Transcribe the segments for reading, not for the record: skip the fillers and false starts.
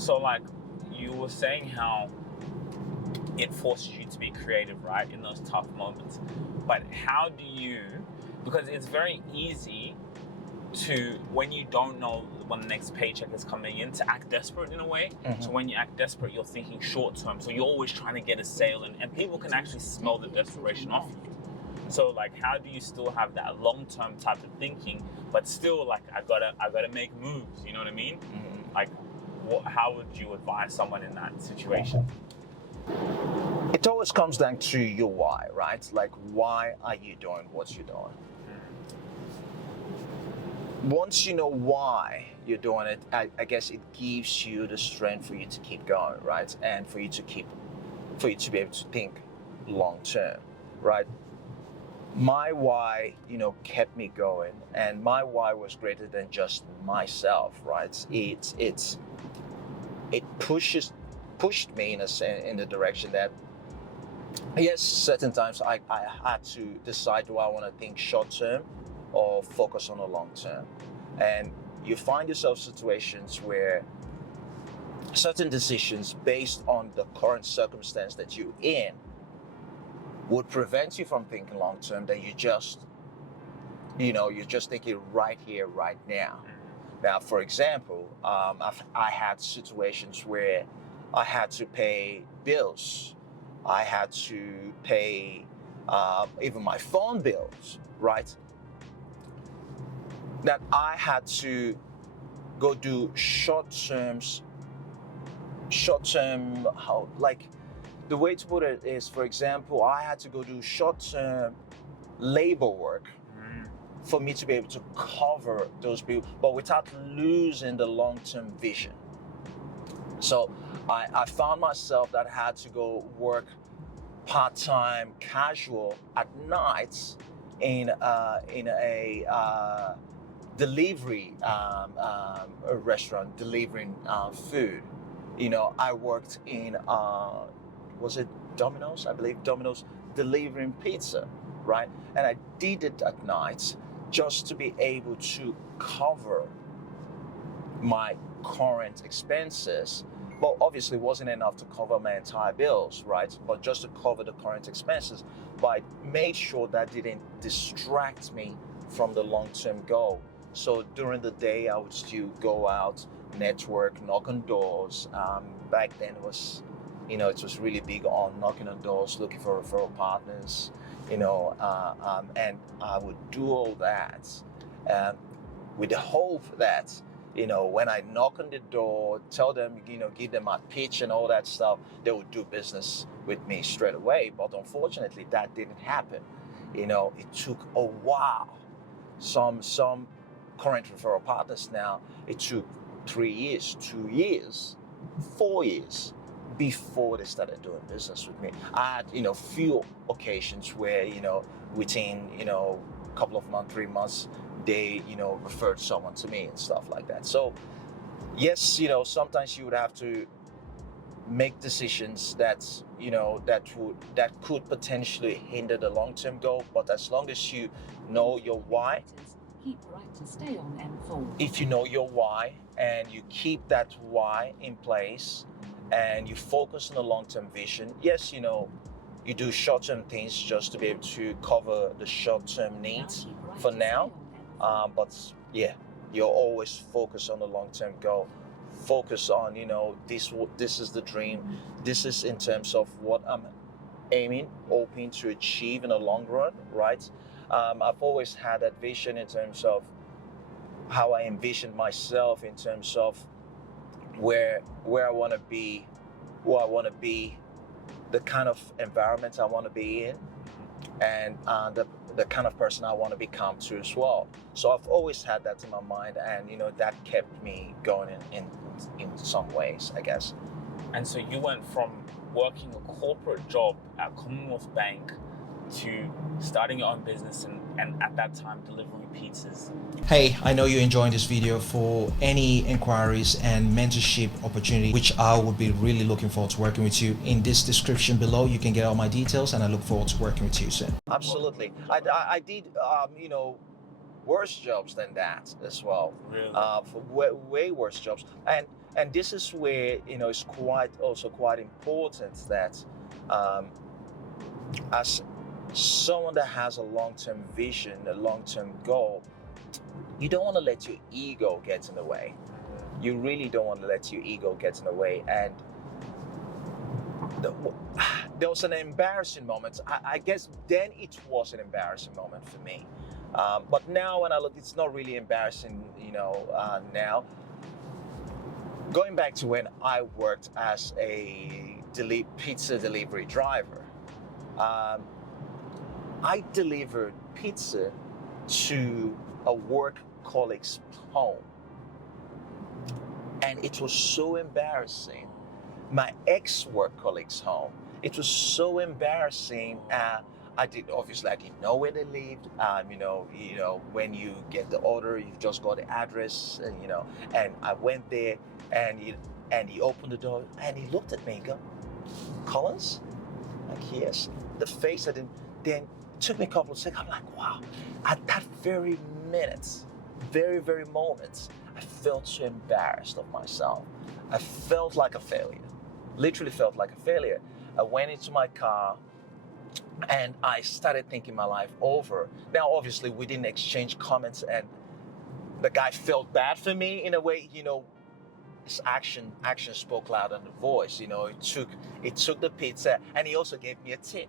So like you were saying how it forces you to be creative, right, in those tough moments. But how do you, because it's very easy to, when you don't know when the next paycheck is coming in, to act desperate in a way. Mm-hmm. So when you act desperate, you're thinking short term. So you're always trying to get a sale, and people can actually smell the desperation off you. So like, how do you still have that long-term type of thinking, but still like, I gotta make moves, you know what I mean? Mm-hmm. Like, how would you advise someone in that situation? It always comes down to your why, right? Like, why are you doing what you're doing? Once you know why you're doing it, I guess it gives you the strength for you to keep going, right? And for you to be able to think long term, right? My why, kept me going, and my why was greater than just myself, right? It pushed me in the direction that, yes, certain times I had to decide, do I want to think short term or focus on the long term? And you find yourself situations where certain decisions based on the current circumstance that you're in would prevent you from thinking long term, that you're just thinking right here, right now. Now, for example, I had situations where I had to pay bills. I had to pay even my phone bills, right? That I had to go do short-term, the way to put it is, for example, I had to go do short-term labor work for me to be able to cover those bills, but without losing the long-term vision. So I found myself that I had to go work part-time, casual at nights in a delivery a restaurant, delivering food. I worked in was it Domino's? I believe Domino's, delivering pizza, right? And I did it at night just to be able to cover my current expenses. Well, obviously it wasn't enough to cover my entire bills, right? But just to cover the current expenses. But I made sure that didn't distract me from the long-term goal. So during the day, I would still go out, network, knock on doors. Back then it was really big on knocking on doors, looking for referral partners, and I would do all that with the hope that, when I knock on the door, tell them, give them my pitch and all that stuff, they would do business with me straight away. But unfortunately, that didn't happen. It took a while. Some current referral partners now, it took 3 years, 2 years, 4 years before they started doing business with me. I had, few occasions where, within, a couple of months, 3 months, they, referred someone to me and stuff like that. So yes, sometimes you would have to make decisions that could potentially hinder the long-term goal. But as long as you know your why, keep right to stay on M4. If you know your why and you keep that why in place and you focus on the long-term vision, yes, you do short-term things just to be able to cover the short-term needs for now. But yeah, you're always focused on the long-term goal. Focus on, this is the dream. This is in terms of what I'm hoping to achieve in the long run, right? I've always had that vision in terms of how I envision myself, in terms of where I want to be, who I want to be, the kind of environment I want to be in, and the kind of person I want to become too as well. So I've always had that in my mind, and that kept me going in some ways, I guess. And so you went from working a corporate job at Commonwealth Bank to starting your own business and at that time delivering pizzas. Hey, I know you're enjoying this video. For any inquiries and mentorship opportunity, which I would be really looking forward to working with you, in this description below you can get all my details, and I look forward to working with you soon. Absolutely. I did worse jobs than that as well. Really? For way worse jobs. And And this is where, it's quite important that as someone that has a long-term vision, a long-term goal, you don't want to let your ego get in the way. You really don't want to let your ego get in the way. And there was an embarrassing moment. I guess then it was an embarrassing moment for me. But now when I look, it's not really embarrassing, now. Going back to when I worked as a pizza delivery driver, I delivered pizza to a work colleague's home. And it was so embarrassing. My ex-work colleague's home. It was so embarrassing. I didn't know where they lived. When you get the order, you've just got the address, and I went there, and he opened the door, and he looked at me and go, "Collins?" Like, yes. The face I didn't, then it took me a couple of seconds. I'm like, wow. At that very minute, very, very moment, I felt so embarrassed of myself. I felt like a failure. Literally felt like a failure. I went into my car and I started thinking my life over. Now, obviously, we didn't exchange comments, and the guy felt bad for me in a way. His action spoke louder than the voice. It took the pizza, and he also gave me a tip.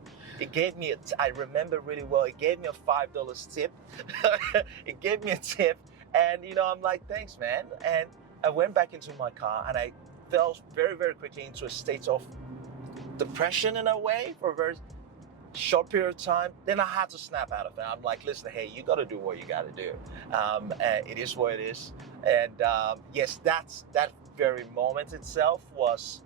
I remember really well. He gave me a $5 tip. He gave me a tip, and I'm like, thanks, man. And I went back into my car, and I fell very, very quickly into a state of depression in a way for a very short period of time. Then I had to snap out of it. I'm like, listen, hey, you got to do what you got to do. It is what it is. And yes, that very moment itself was,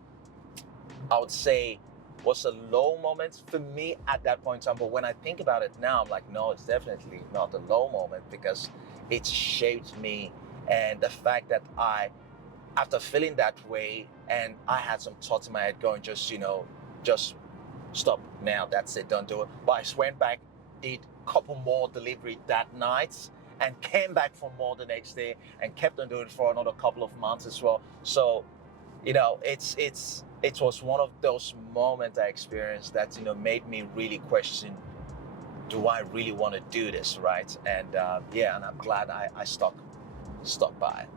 I would say, was a low moment for me at that point in time. But when I think about it now, I'm like, no, it's definitely not a low moment, because it shaped me. And the fact that after feeling that way, and I had some thoughts in my head going, just stop now, that's it, don't do it. But I went back, did a couple more delivery that night, and came back for more the next day, and kept on doing it for another couple of months as well. So, it was one of those moments I experienced that, made me really question, do I really want to do this, right? And and I'm glad I stuck by it.